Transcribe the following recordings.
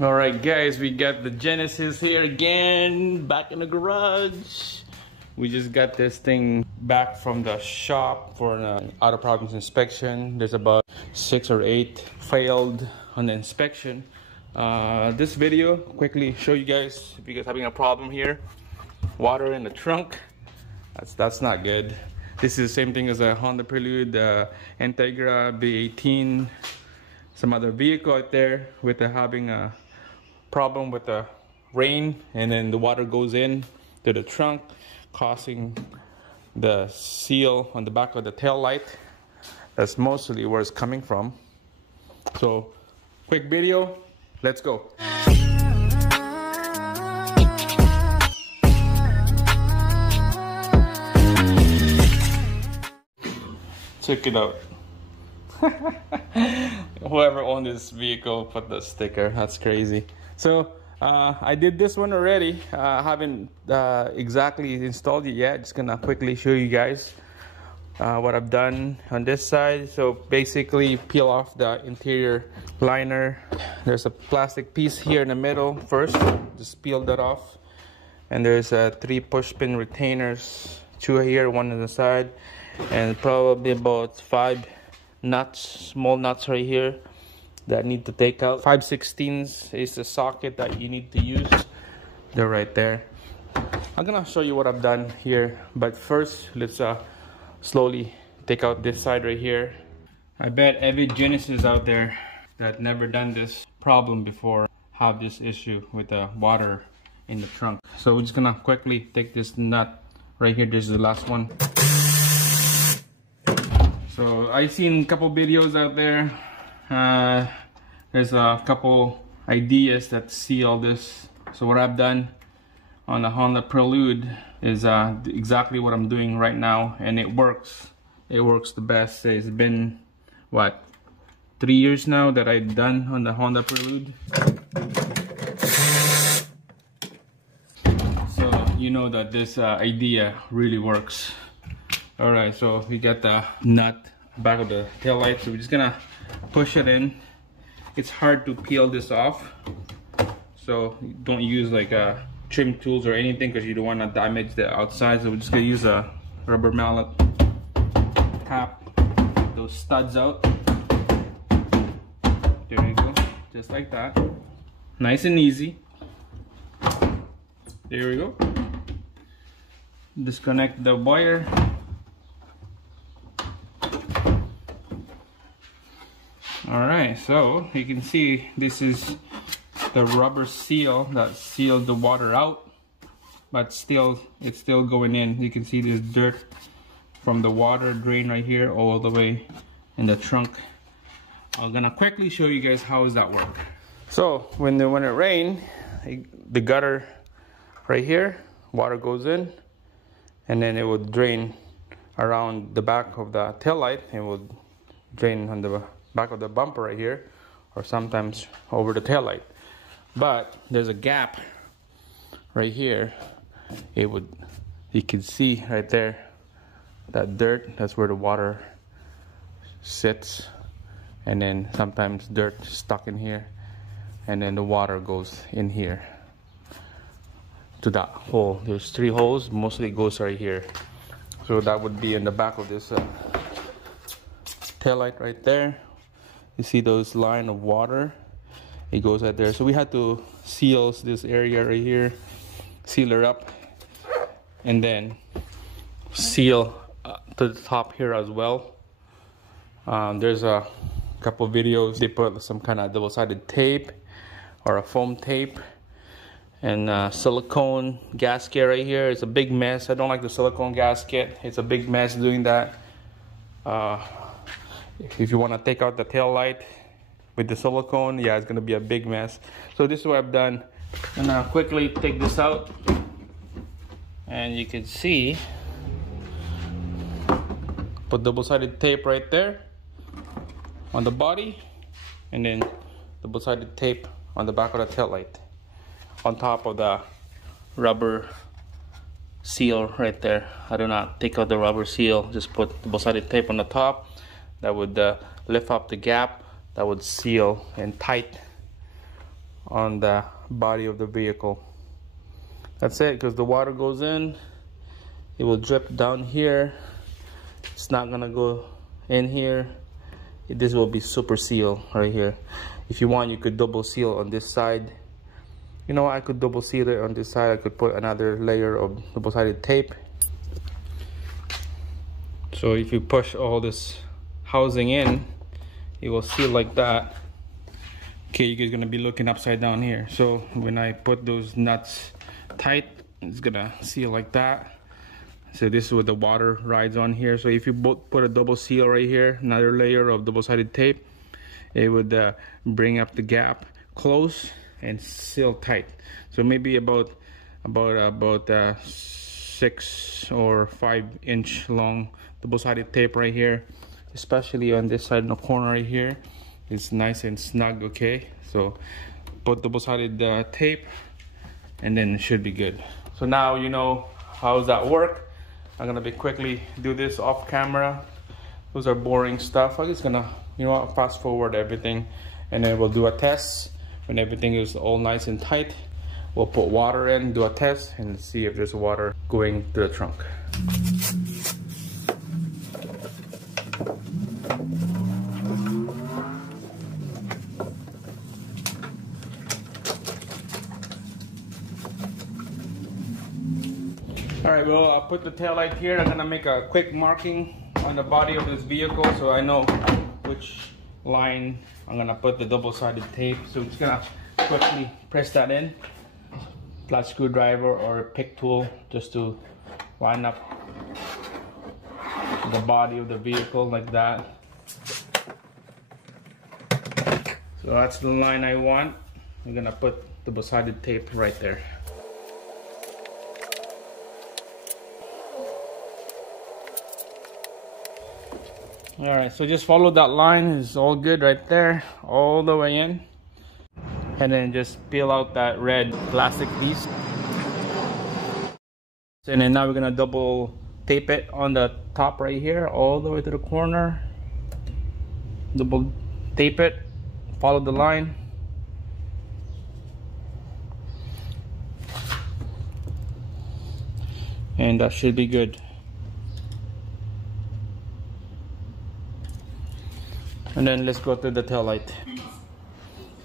Alright guys, we got the Genesis here again, back in the garage. We just got this thing back from the shop for an out of problems inspection. There's about 6 or 8 failed on the inspection. This video, quickly show you guys if you guys having a problem here. Water in the trunk, that's not good. This is the same thing as a Honda Prelude, Integra B18, some other vehicle out there with having a problem with the rain, and then the water goes in to the trunk, causing the seal on the back of the tail light. That's mostly where it's coming from. So, quick video, let's go. Check it out. Whoever owned this vehicle put the sticker. That's crazy. So I did this one already. Haven't exactly installed it yet. Just gonna quickly show you guys what I've done on this side. So basically peel off the interior liner. There's a plastic piece here in the middle first. Just peel that off. And there's 3 push pin retainers, 2 here, 1 on the side, and probably about 5 nuts, small nuts right here that need to take out. 5/16 is the socket that you need to use. They're right there. I'm gonna show you what I've done here, but first let's slowly take out this side right here. I bet every Genesis out there that never done this problem before have this issue with the water in the trunk. So we're just gonna quickly take this nut right here. This is the last one. So I've seen a couple videos out there. There's a couple ideas that see all this. So what I've done on the Honda Prelude is exactly what I'm doing right now, and it works. It works the best. It's been what, 3 years now that I've done on the Honda Prelude. So you know that this idea really works. Alright, so we got the nut back of the tail light, so we're just gonna push it in. It's hard to peel this off, so don't use like trim tools or anything because you don't want to damage the outside. So we're just gonna use a rubber mallet, tap those studs out. There you go, just like that. Nice and easy. There we go. Disconnect the wire. Alright, so you can see this is the rubber seal that sealed the water out, but still it's still going in. You can see this dirt from the water drain right here all the way in the trunk. I'm gonna quickly show you guys how does that work. So when it rains, the gutter right here, water goes in, and then it will drain around the back of the tail light, and it will drain on the back of the bumper right here, or sometimes over the tail light. But there's a gap right here. You can see right there that dirt, that's where the water sits, and then sometimes dirt stuck in here, and then the water goes in here to that hole. There's 3 holes, mostly goes right here. So that would be in the back of this tail light right there. You see those line of water, it goes right there. So we had to seal this area right here, seal her up, and then seal to the top here as well. There's a couple videos, they put some kind of double-sided tape or a foam tape and silicone gasket right here. It's a big mess. I don't like the silicone gasket. It's a big mess doing that. If you want to take out the tail light with the silicone, yeah, it's going to be a big mess. So this is what I've done. I'm going to quickly take this out, and you can see, put double-sided tape right there on the body, and then double-sided tape on the back of the tail light on top of the rubber seal right there. I do not take out the rubber seal, just put double-sided tape on the top. That would lift up the gap, that would seal and tight on the body of the vehicle. That's it, because the water goes in, it will drip down here. It's not gonna go in here. This will be super seal right here. If you want, you could double seal on this side. You know, I could double seal it on this side. I could put another layer of double-sided tape. So if you push all this housing in, it will seal like that. Okay, you guys gonna be looking upside down here. So when I put those nuts tight, it's gonna seal like that. So this is where the water rides on here. So if you both put a double seal right here, another layer of double-sided tape, it would bring up the gap close and seal tight. So maybe about 6 or 5 inch long double-sided tape right here, especially on this side in the corner right here. It's nice and snug. Okay, so put double-sided tape and then it should be good. So now you know how does that work. I'm gonna be quickly do this off camera. Those are boring stuff. I'm just gonna, you know, fast forward everything, and then we'll do a test. When everything is all nice and tight, we'll put water in, do a test, and see if there's water going to the trunk. Alright, well, I'll put the taillight here. I'm gonna make a quick marking on the body of this vehicle so I know which line I'm gonna put the double-sided tape. So I'm just gonna quickly press that in, flat screwdriver or a pick tool, just to line up the body of the vehicle like that. So that's the line I want. I'm gonna put double-sided tape right there. Alright, so just follow that line. It's all good right there, all the way in. And then just peel out that red plastic piece. And then now we're gonna double tape it on the top right here, all the way to the corner. Double tape it, follow the line. And that should be good. And then let's go to the taillight.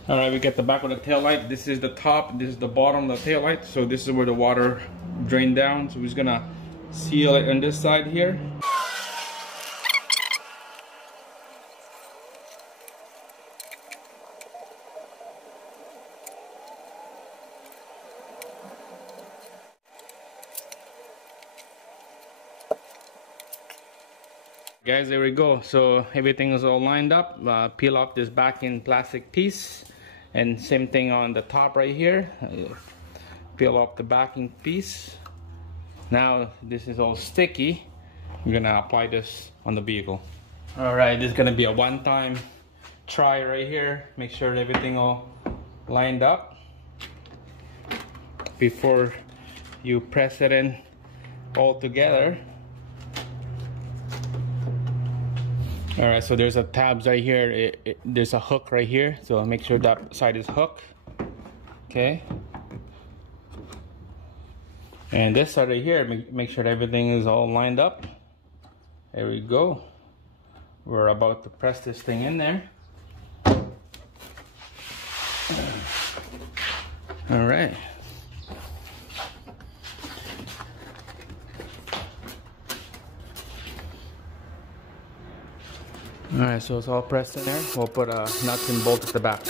Alright, we get the back of the taillight. This is the top, this is the bottom of the taillight. So this is where the water drained down. So we're just gonna seal it on this side here. Guys, there we go. So everything is all lined up. Peel off this backing plastic piece, and same thing on the top right here. Peel off the backing piece. Now this is all sticky. I'm gonna apply this on the vehicle. All right, this is gonna be a one-time try right here. Make sure everything all lined up before you press it in all together. Alright, so there's a tabs right here. There's a hook right here, so make sure that side is hooked. Okay. And this side right here, make sure everything is all lined up. There we go. We're about to press this thing in there. Alright. Alright, so it's all pressed in there. We'll put a nuts and bolt at the back.